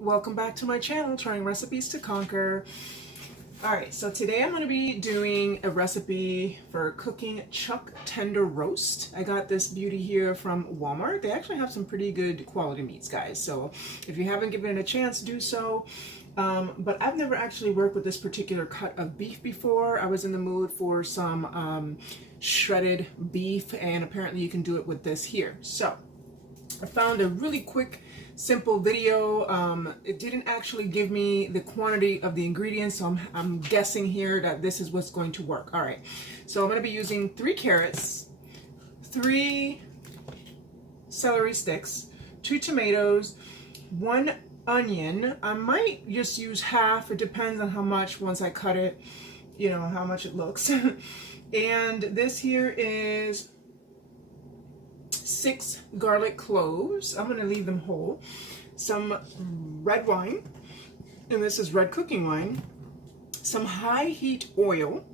Welcome back to my channel, Trying Recipes to Conquer. Alright, so today I'm going to be doing a recipe for cooking chuck tender roast. I got this beauty here from Walmart. They actually have some pretty good quality meats, guys. So if you haven't given it a chance, do so. But I've never actually worked with this particular cut of beef before. I was in the mood for some shredded beef, and apparently you can do it with this here. So I found a really quick, simple video. It didn't actually give me the quantity of the ingredients, so I'm guessing here that this is what's going to work. All right, so I'm going to be using 3 carrots, 3 celery sticks, 2 tomatoes, 1 onion. I might just use half. It depends on how much once I cut it, you know, how much it looks. And this here is 6 garlic cloves. I'm going to leave them whole. Some red wine, and this is red cooking wine. Some high heat oil.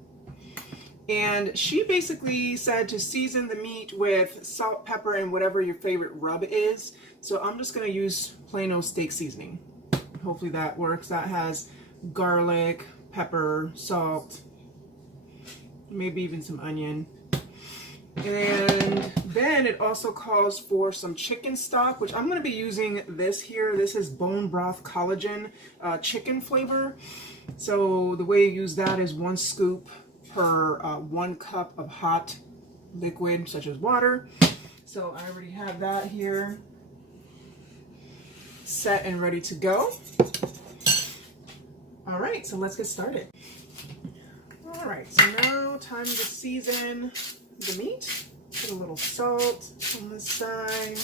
And she basically said to season the meat with salt, pepper, and whatever your favorite rub is. So I'm just going to use plain old steak seasoning. Hopefully that works. That has garlic, pepper, salt, maybe even some onion. And then it also calls for some chicken stock, which I'm going to be using this here. This is bone broth collagen chicken flavor. So the way you use that is 1 scoop per 1 cup of hot liquid, such as water. So I already have that here set and ready to go. All right, so let's get started. All right, so now time to season the meat. Put a little salt on this side.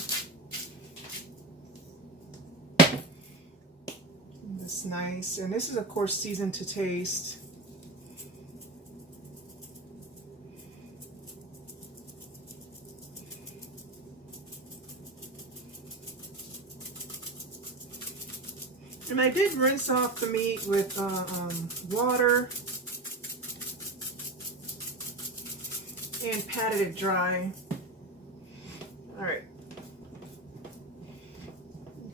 This nice, and this is of course seasoned to taste. And I did rinse off the meat with water and patted it dry. All right,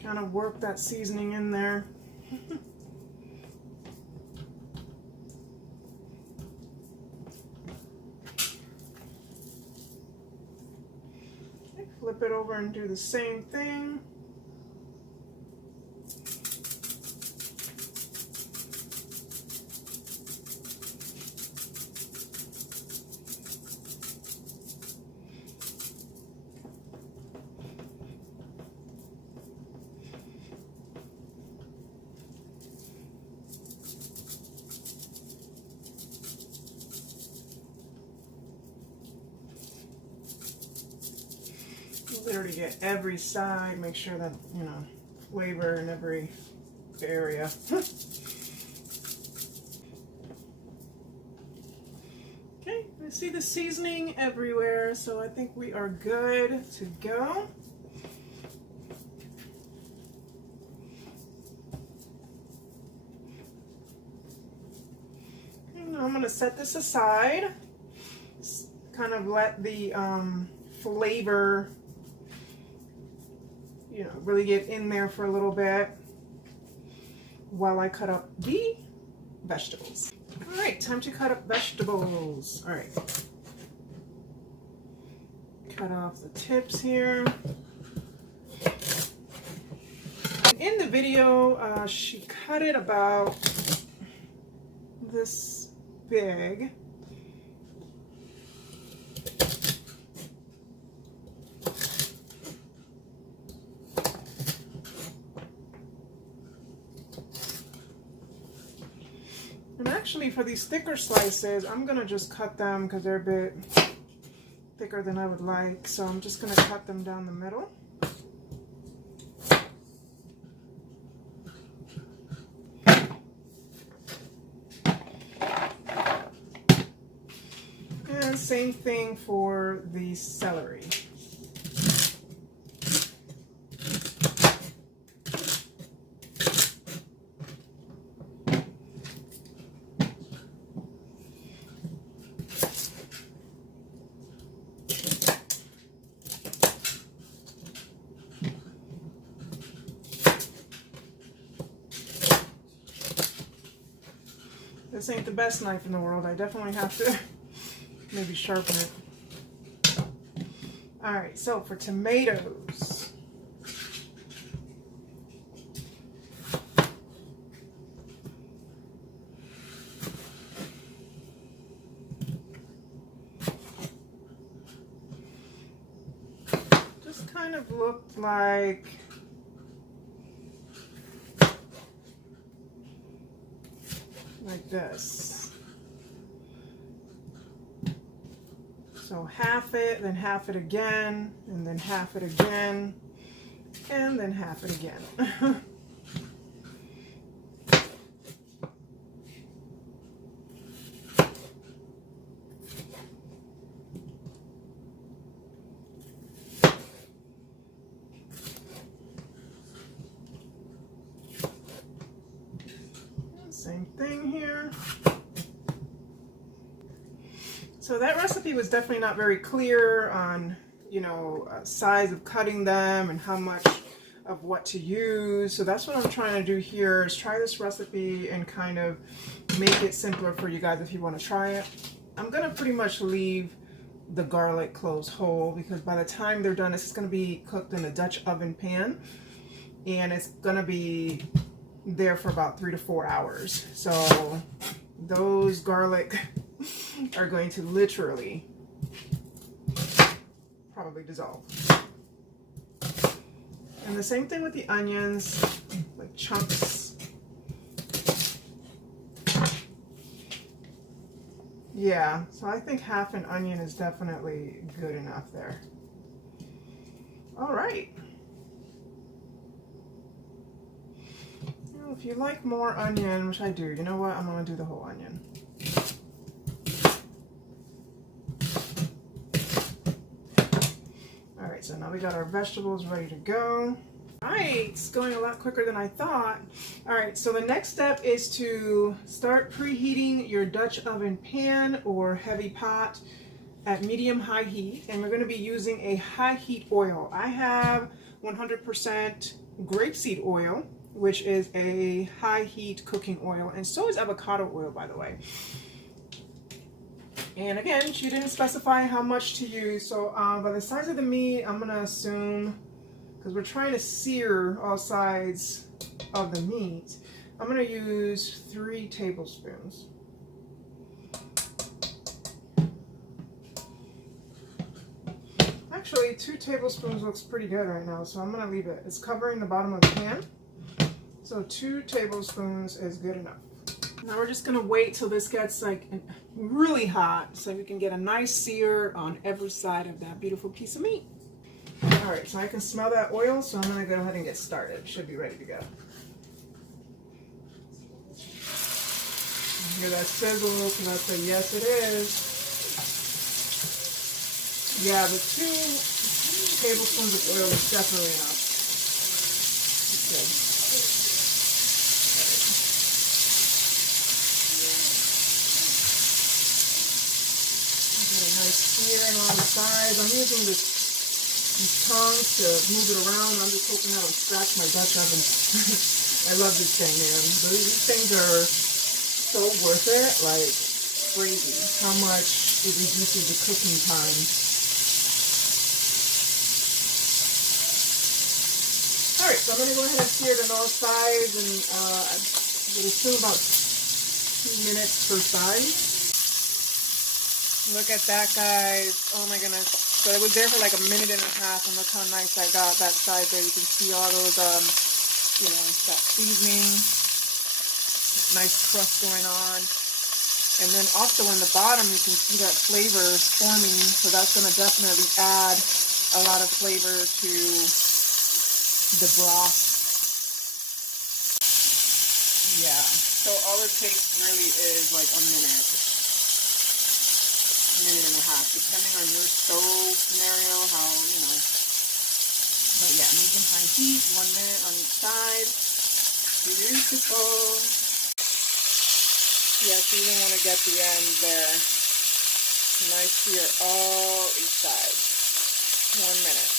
kind of work that seasoning in there. Okay, flip it over and do the same thing. Literally get every side, make sure that, you know, flavor in every area. Okay, I see the seasoning everywhere, so I think we are good to go. And I'm going to set this aside, kind of let the flavor, you know, really get in there for a little bit while I cut up the vegetables. All right, time to cut up vegetables. All right, cut off the tips here. In the video, she cut it about this big. And actually for these thicker slices, I'm going to just cut them because they're a bit thicker than I would like. So I'm just going to cut them down the middle. And same thing for the celery. This ain't the best knife in the world. I definitely have to maybe sharpen it. All right, so for tomatoes. Just kind of looked like this. So half it, then half it again, and then half it again, and then half it again. Same thing here. So that recipe was definitely not very clear on, you know, size of cutting them and how much of what to use. So that's what I'm trying to do here, is try this recipe and kind of make it simpler for you guys if you want to try it. I'm going to pretty much leave the garlic cloves whole, because by the time they're done, this is going to be cooked in a Dutch oven pan, and it's going to be there for about 3 to 4 hours. So those garlic are going to literally probably dissolve. And the same thing with the onions, like chunks. Yeah, so I think half an onion is definitely good enough there. All right. Now, if you like more onion, which I do, you know what? I'm going to do the whole onion. So now we got our vegetables ready to go. All right, it's going a lot quicker than I thought. All right, so the next step is to start preheating your Dutch oven pan or heavy pot at medium-high heat, and we're going to be using a high heat oil. I have 100% grapeseed oil, which is a high heat cooking oil, and so is avocado oil, by the way. And again, she didn't specify how much to use, so by the size of the meat, I'm going to assume, because we're trying to sear all sides of the meat, I'm going to use 3 tablespoons. Actually, 2 tablespoons looks pretty good right now, so I'm going to leave it. It's covering the bottom of the pan, so 2 tablespoons is good enough. Now we're just gonna wait till this gets like really hot so we can get a nice sear on every side of that beautiful piece of meat. All right, so I can smell that oil, so I'm gonna go ahead and get started. Should be ready to go. Hear that sizzle, so that's a yes it is. Yeah, the 2 tablespoons of oil is definitely enough. Okay. Searing on the sides. I'm using these tongs to move it around. I'm just hoping I don't scratch my Dutch oven. I love this thing, man. These things are so worth it, like crazy. How much it reduces the cooking time. Alright, so I'm going to go ahead and sear it on all sides, and I would assume about 2 minutes per side. Look at that, guys. Oh my goodness. So it was there for like a minute and a half, and look how nice I got that side there. You can see all those, you know, that seasoning, nice crust going on. And then also on the bottom, you can see that flavor forming. So that's going to definitely add a lot of flavor to the broth. Yeah. So all it takes really is like a minute and a half, depending on your stove scenario, how, you know. But yeah, medium-high heat, 1 minute on each side. Beautiful. Yes, you even want to get the ends there. Nice sear all each side. 1 minute.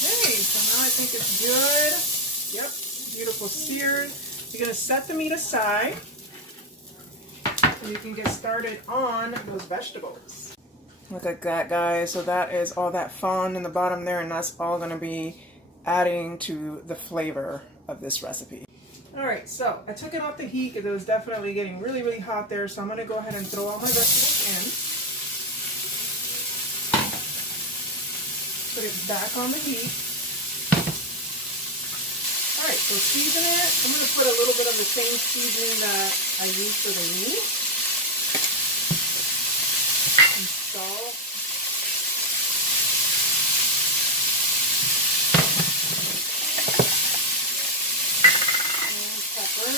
Okay, so now I think it's good. Yep, beautiful seared. You're going to set the meat aside so you can get started on those vegetables. Look at that, guys. So that is all that fond in the bottom there, and that's all going to be adding to the flavor of this recipe. All right, so I took it off the heat because it was definitely getting really, really hot there. So I'm going to go ahead and throw all my vegetables in. Put it back on the heat. All right, so season it. I'm going to put a little bit of the same seasoning that I used for the meat. Some salt. And pepper.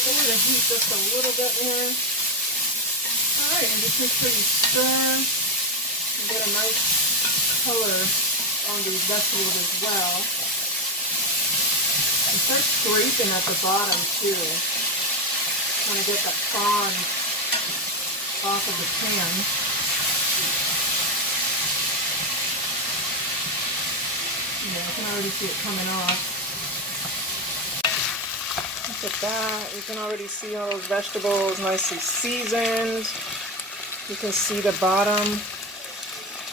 Lower the heat just a little bit here. All right, and just make sure you stir. You get a nice color on these vegetables as well. And start scraping at the bottom too. Want to get that fond off of the pan. Yeah, I can already see it coming off. Look at that. You can already see all those vegetables nicely seasoned. You can see the bottom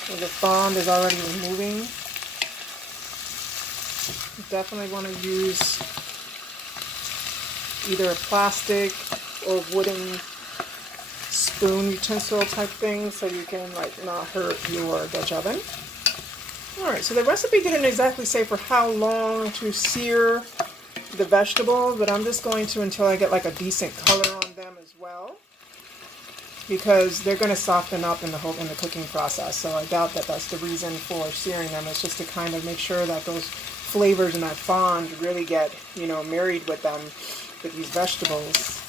where the fond is already removing. You definitely want to use either a plastic or wooden spoon utensil type thing so you can not hurt your Dutch oven. Alright, so the recipe didn't exactly say for how long to sear the vegetables, but I'm just going to until I get like a decent color on them as well, because they're going to soften up in the cooking process. So I doubt that that's the reason for searing them. It's just to kind of make sure that those flavors and that fond really get, married with them, with these vegetables,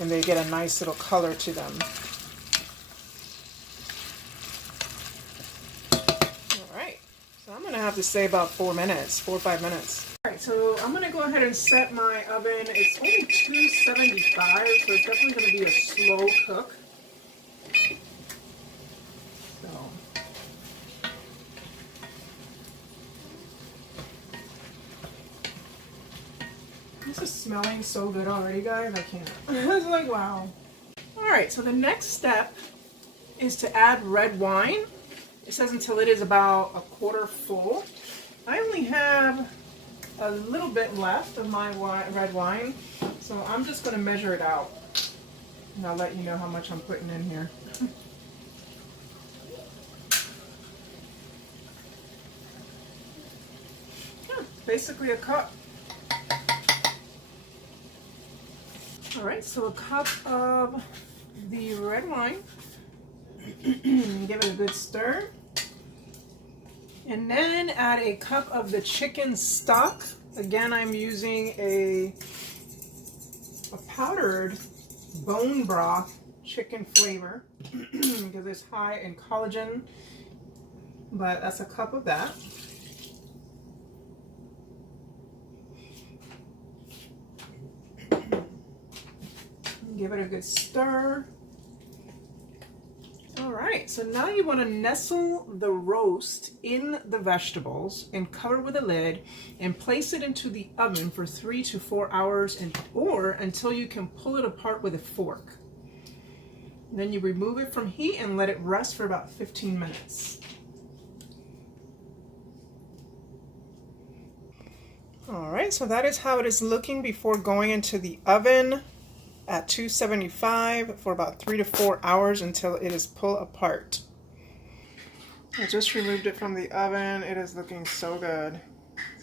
and they get a nice little color to them. All right, so I'm going to have to say about 4 or 5 minutes. Alright, so I'm going to go ahead and set my oven. It's only 275, so it's definitely going to be a slow cook. So, this is smelling so good already, guys. I can't. It's like, wow. Alright, so the next step is to add red wine. It says until it is about a quarter full. I only have a little bit left of my red wine, so I'm just going to measure it out, and I'll let you know how much I'm putting in here. Basically a cup. Alright, so a cup of the red wine. Give it a good stir. And then add a cup of the chicken stock. Again, I'm using a powdered bone broth chicken flavor because it's high in collagen, but that's a cup of that. Give it a good stir. Alright, so now you want to nestle the roast in the vegetables and cover with a lid and place it into the oven for 3 to 4 hours or until you can pull it apart with a fork. Then you remove it from heat and let it rest for about 15 minutes. Alright, so that is how it is looking before going into the oven at 275 for about 3 to 4 hours until it is pulled apart. I just removed it from the oven. It is looking so good.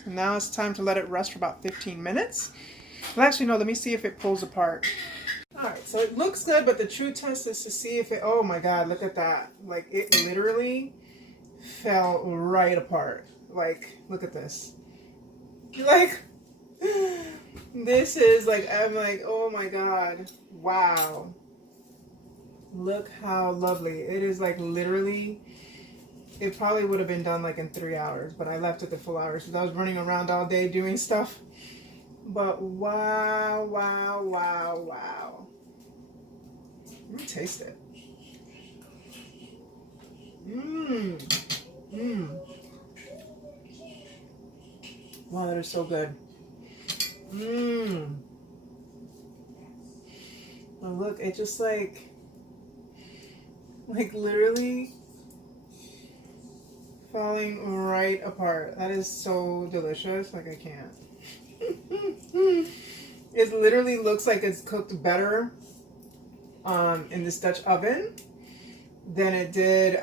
So now it's time to let it rest for about 15 minutes. Well, actually, no, let me see if it pulls apart. Alright, so it looks good, but the true test is to see if it, oh my god, look at that. Like, it literally fell right apart. Like, look at this. Like, this is like, I'm like, oh my god, wow. Look how lovely. It is like literally, it probably would have been done like in 3 hours, but I left it the full hour because I was running around all day doing stuff. But wow, wow, wow, wow. Let me taste it. Mmm. Mmm. Wow, that is so good. Mmm. Oh, look, it just like literally falling right apart. That is so delicious. Like, I can't. It literally looks like it's cooked better in this Dutch oven than it did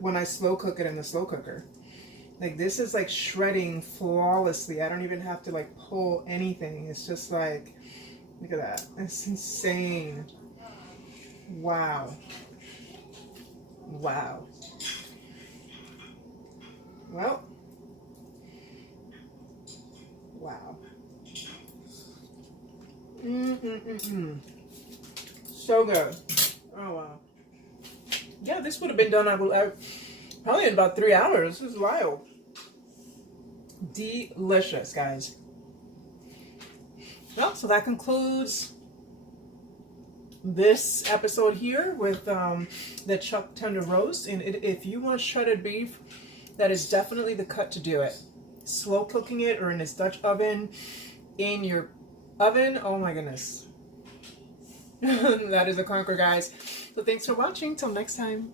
when I slow cook it in the slow cooker. Like, this is like shredding flawlessly. I don't even have to like pull anything. It's just like, look at that. It's insane. Wow. Wow. Well, wow. So good. Oh, wow. Yeah, this would have been done, probably in about 3 hours. This is wild. Delicious, guys. Well, so that concludes this episode here with the chuck tender roast. And if you want shredded beef, that is definitely the cut to do it. Slow cooking it or in this Dutch oven, in your oven. Oh my goodness. That is a conquer, guys. So thanks for watching. Till next time.